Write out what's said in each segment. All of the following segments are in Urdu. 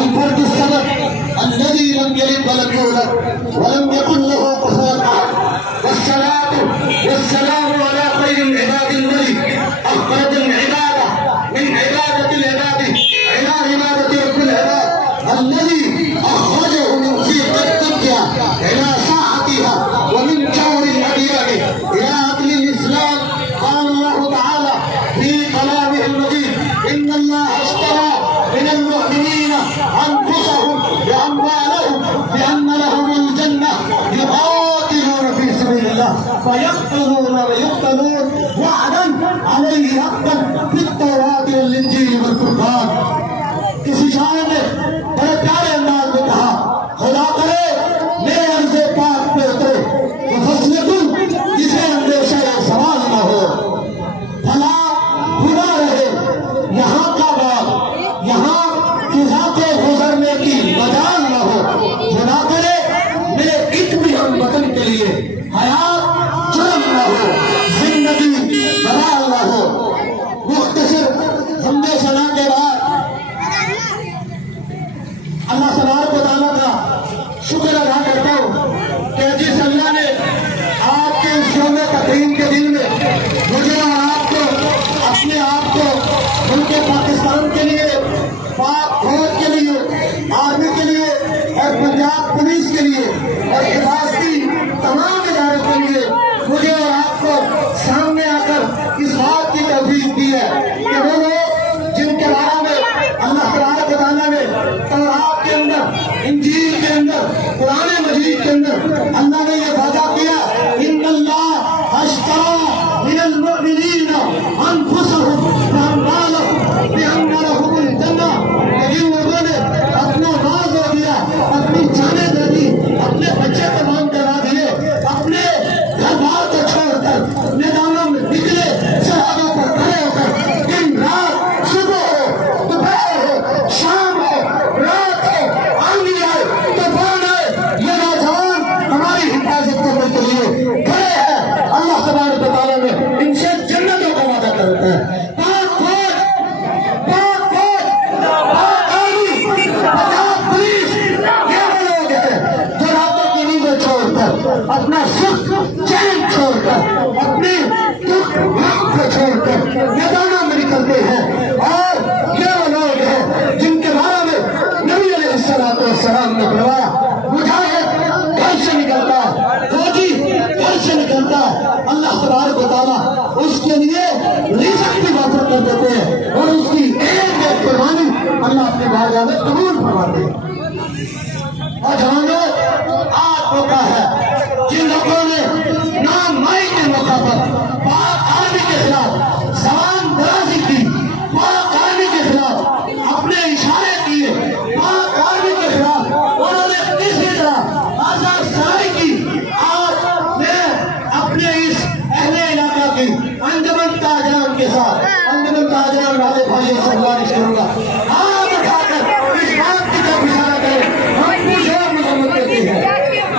الفرد الصمد الذي لم يلد ولم يولد ولم يكن له كفوا احد والصلاة والسلام على خير العباد الذي أخرج العبادة من عبادة العباد إلى عبادة رب العباد الذي أخرجه من ضيق الدنيا إلى ساعتها ومن جور الأديان إلى عدل الإسلام. قال الله تعالى في كلامه المجيد: إن الله اشترى من المؤمنين أنفسهم وأموالهم بأن لهم الجنة يقاتلون في سبيل الله فيقتلون ويقتلون وعدا عليه حقا في التوراة والإنجيل والقرآن. کسی شاعر نے بڑے پیارے انداز میں کہا: خدا کرے میرے عرض پاک پہ اترے تو فصل تم جسے اندیشہ یا سوال نہ ہو، بھلا برا رہے یہاں کا بات، یہاں فضا کو گزرنے کی مجال نہ ہو، خدا کرے میرے ایک بھی ہم وطن کے لیے حیات جرم نہ ہو، زندگی بلال نہ ہو۔ مختصر حمد ثنا کے بعد اللہ تبارک و تعالیٰ کا شکر ادا کرتا ہوں کہ جس اللہ نے آپ کے اس یوم تقریم کے دن میں مجھے اور آپ کو اپنے آپ کو ملک پاکستان کے لیے، پاک فوج کے لیے، آرمی کے لیے اور پنجاب پولیس کے لیے اور حفاظتی تمام اداروں کے لیے مجھے اور آپ کو سامنے آ کر اس بات کی توفیق دی ہے کہ وہ لوگ جن کے بارے میں اللہ تبارک و تعالیٰ نے تورات کے اندر، انجیل کے اندر، قرآن مجید کے اندر اللہ نے یہ وعدہ کیا: ان اللہ اشترى من المؤمنین انفسهم واموالهم بان لهم الجنہ، لیکن لوگوں نے اپنا مال دے دیا، اپنی جانیں دے دی، اپنے بچے تمام کرا دیے، اپنے گھر بار کو چھوڑ کر میدانوں میں نکلے، سرحدوں پر کھڑے ہو کر دن رات، صبح ہو دوپہر ہو شام ہو رات ہو آندھی آئے طوفان آئے، یہ نوجوان ہماری حفاظت کرنے کے لیے کھڑے ہیں۔ اللہ تبارک و تعالیٰ نے ان سے جنتوں کا وعدہ کرتا ہے۔ پاک فوج، پاک فوج، پاک آرمی، پنجاب پولیس، یہ وہ لوگ ہیں جو راتوں کی نیندیں چھوڑ کر، اپنا سکھ چین چھوڑ کر، اپنی دکھ غم کو چھوڑ کر میدانوں میں نکلتے ہیں، اور یہ وہ لوگ ہیں جن کے بارے میں نبی علیہ السلام نے فرمایا: مجاہد گھر سے نکلتا ہے، فوجی گھر سے نکلتا ہے، اللہ تبارک و تعالیٰ اس کے لیے رزق بھی وافر کر دیتے ہیں اور اس کی ایک ایک قربانی اللہ اپنے بارگاہ میں قبول فرماتے ہیں۔ اور جوانوں، آج موقع ہے جن لوگوں نے نام مائی کے موقع پر پاک آرمی کے خلاف زبان درازی کی، پاک آرمی کے خلاف اپنے اشارے کیے، پاک آرمی کے خلاف انہوں نے کسی طرح آزاد سرائی کی، آج میں اپنے اس اہل علاقہ کی انجمن تاجران کے ساتھ، انجمن تاجران والے بھائیوں سے گزارش کروں گا، ہاتھ اٹھا کر اس بات کی طرف اشارہ کریں: ہم پرزور مذمت کرتے ہیں،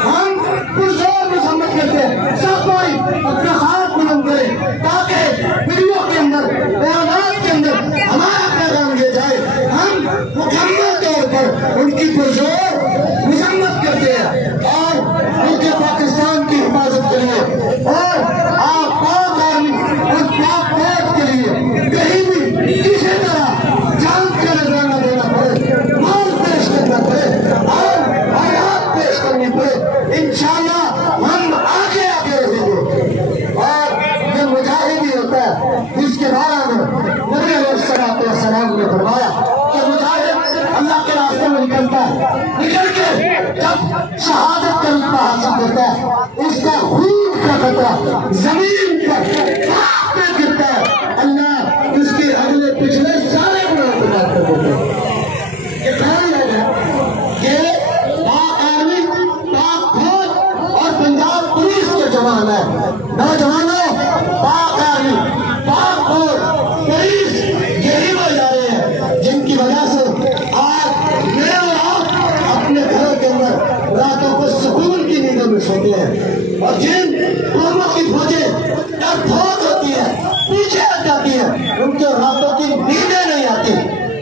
ہم پرزور مذمت کرتے ہیں، سب کوئی اپنا ہاتھ بلند کرے تاکہ ویڈیو کے اندر، بیانات کے اندر ہمارا پیغام یہ جائے۔ ہم مکمل طور پر ان کی پرزور مذمت کرتے ہیں اور ملک پاکستان کی حفاظت کریں، اور آپ پاک آرمی شہادت کا رتبہ حاصل کرتا ہے، اس کا خون کا قطرہ زمین پر پاک پہ گرتا ہے، اللہ اس کے اگلے پچھلے سارے گناہ کو معاف کر دیتے ہیں۔ یہ کون ہے؟ یہ پاک آرمی، پاک فوج اور پنجاب پولیس کے جوان ہیں۔ نوجوانوں، پاک آرمی، پاک فوج، پولیس، یہی وہ ادارے ہیں جن کی وجہ سے آج میں اور آپ اپنے گھروں کے اندر راتوں کو سکون کی نیندوں میں سوتے ہیں، اور جن قوموں کی فوجیں جب فوج ہوتی ہے پیچھے ہٹ جاتی ہے، ان کے راتوں کی نیندیں نہیں آتی۔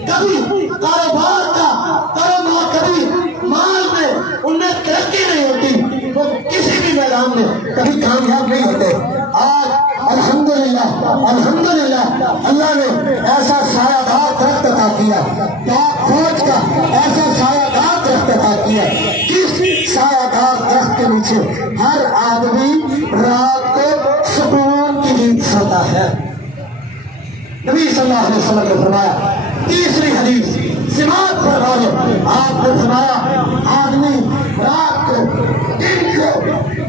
کبھی کاروبار کا کبھی مال میں ان میں ترقی نہیں ہوتی، وہ کسی بھی میدان میں کبھی کامیاب نہیں ہوتے۔ آج الحمدللہ اللہ نے ایسا سایہ دار درخت عطا کیا، پاک فوج کا ایسا سایہ دار درخت عطا کیا، جس سایہ دار درخت کے نیچے ہر آدمی رات کو سکون کی نیند سوتا ہے۔ نبی صلی اللہ علیہ وسلم نے فرمایا، تیسری حدیث سماعت فرمائے، آپ نے فرمایا آدمی رات کو، دن کو،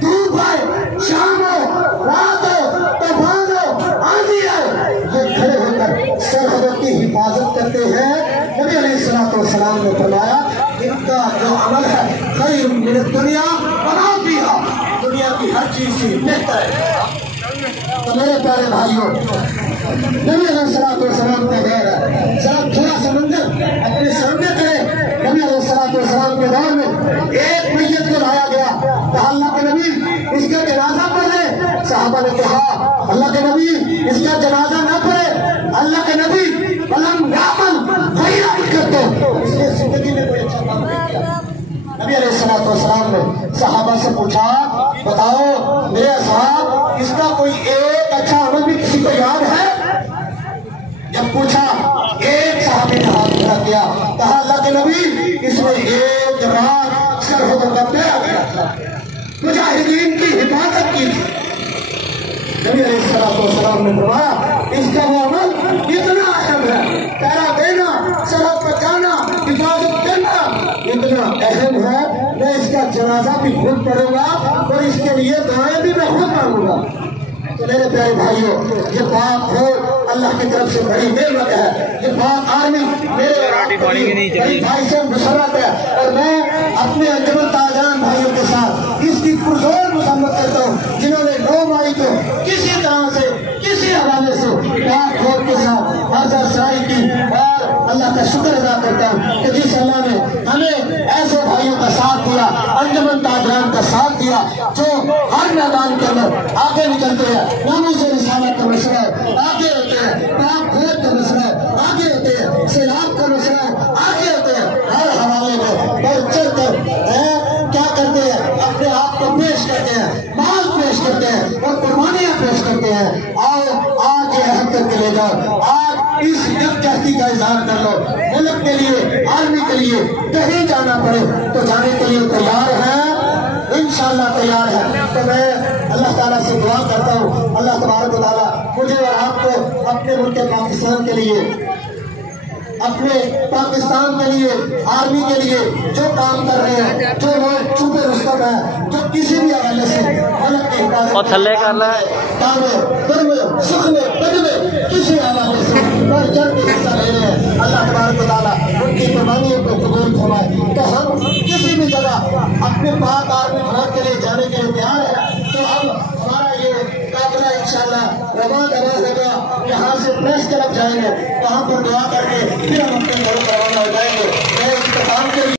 دھوپ آئے، شام ہو، رات ہو، طوفان ہو، آندھی آئے، یہ کھڑے ہو کر سرحدوں کی حفاظت کرتے ہیں۔ نبی علیہ السلام نے فرمایا ان کا جو عمل ہے خیر من الدنیا وما فیہا، دنیا کی ہر چیز سے بہتر ہے۔ تو میرے پیارے بھائیوں، نبی علیہ السلام کا دور ہے، ذرا تھوڑا سمندر اپنے سامنے کرے۔ نبی علیہ السلام کے دور میں ایک میت کو لایا گیا، کہا اللہ کے نبی اس کا جنازہ پڑھ لے۔ صحابہ نے کہا اللہ کے نبی اس کا جنازہ نہ پڑھے، اللہ کے نبی ولم یعمل خیرا کرتے، اس نے زندگی میں کوئی اچھا کام نہیں کیا۔ نبی علیہ السلام نے صحابہ سے پوچھا بتاؤ میرے اصحاب اس کا کوئی ایک اچھا عمل بھی کسی کو یاد ہے؟ جب پوچھا ایک صحابی نے ہاتھ کھڑا کیا، کہا اللہ کے نبی اس نے ایک رات سرحدوں کا بیعت رکھا، مجاہدین کی حفاظت کی تھی۔ نبی علیہ السلام نے فرمایا اس کا وہ عمل اتنا اہم ہے، پہرا دینا، سرحد پر جانا، حفاظت کرنا اتنا اہم ہے، میں اس کا جنازہ بھی خود پڑھوں گا اور اس کے لیے دعائیں بھی میں خود مانگوں گا۔ تو میرے پیارے بھائیوں، یہ پاک فوج اللہ کی طرف سے بڑی نعمت ہے، یہ پاک آرمی میرے بڑی بھائی سے مسرت ہے، اور میں اپنے انجمن تاجران بھائیوں کے ساتھ اس کی پرزور مذمت کرتا ہوں جنہوں نے 9 مئی کو کسی طرح سے کسی حوالے سے پاک فوج کے ساتھ حاضر سرائی کی، اور اللہ کا شکر ادا کرتا ہوں کہ جس اللہ نے ہمیں ایسے بھائیوں کا ساتھ دیا، انجمن تاجران کا ساتھ دیا جو ہر میدان کے اندر آگے نکلتے ہیں۔ ناموس رسالت کا مسئلہ ہے آگے ہوتے ہیں، پاک فوج کا مسئلہ ہے آگے ہوتے ہیں، سیلاب کا مسئلہ ہے آگے ہوتے ہیں، ہر حوالے میں بڑھ چڑھ کر کیا کرتے ہیں، اپنے آپ کو پیش کرتے ہیں، مال پیش کرتے ہیں اور قربانیاں پیش کرتے ہیں۔ آؤ آج یہ عہد کر کے لے جاؤ، آج اس یکجہتی کا اظہار کر لو، ملک کے لیے، آرمی کے لیے کہیں جانا پڑے تو جانے کے لیے تیار ہیں، انشاءاللہ تیار ہے۔ تو میں اللہ تعالیٰ سے دعا کرتا ہوں اللہ تبارک و تعالیٰ مجھے اور آپ کو اپنے ملک پاکستان کے لیے، اپنے پاکستان کے لیے، آرمی کے لیے جو کام کر رہے ہیں، جو لوگ چھپے رستم ہیں، جو کسی بھی حوالے سے ملک کی حفاظت سکھ میں بج میں کسی حوالے سے بڑھ چڑھ کے حصہ لے رہے ہیں، اللہ تبارک و تعالیٰ ان کی قربانیوں کو قبول فرمائے۔ تو ہم کسی بھی جگہ اپنے پاک آرمی فوج کے لیے جانے کے لیے تیار ہیں، تو اب ہمارا یہ قافلہ انشاءاللہ رواں ہوگا، یہاں سے پریس کلب جائیں گے، وہاں پر دعا کر کے پھر ہم اپنے گھروں روانہ ہو جائیں گے۔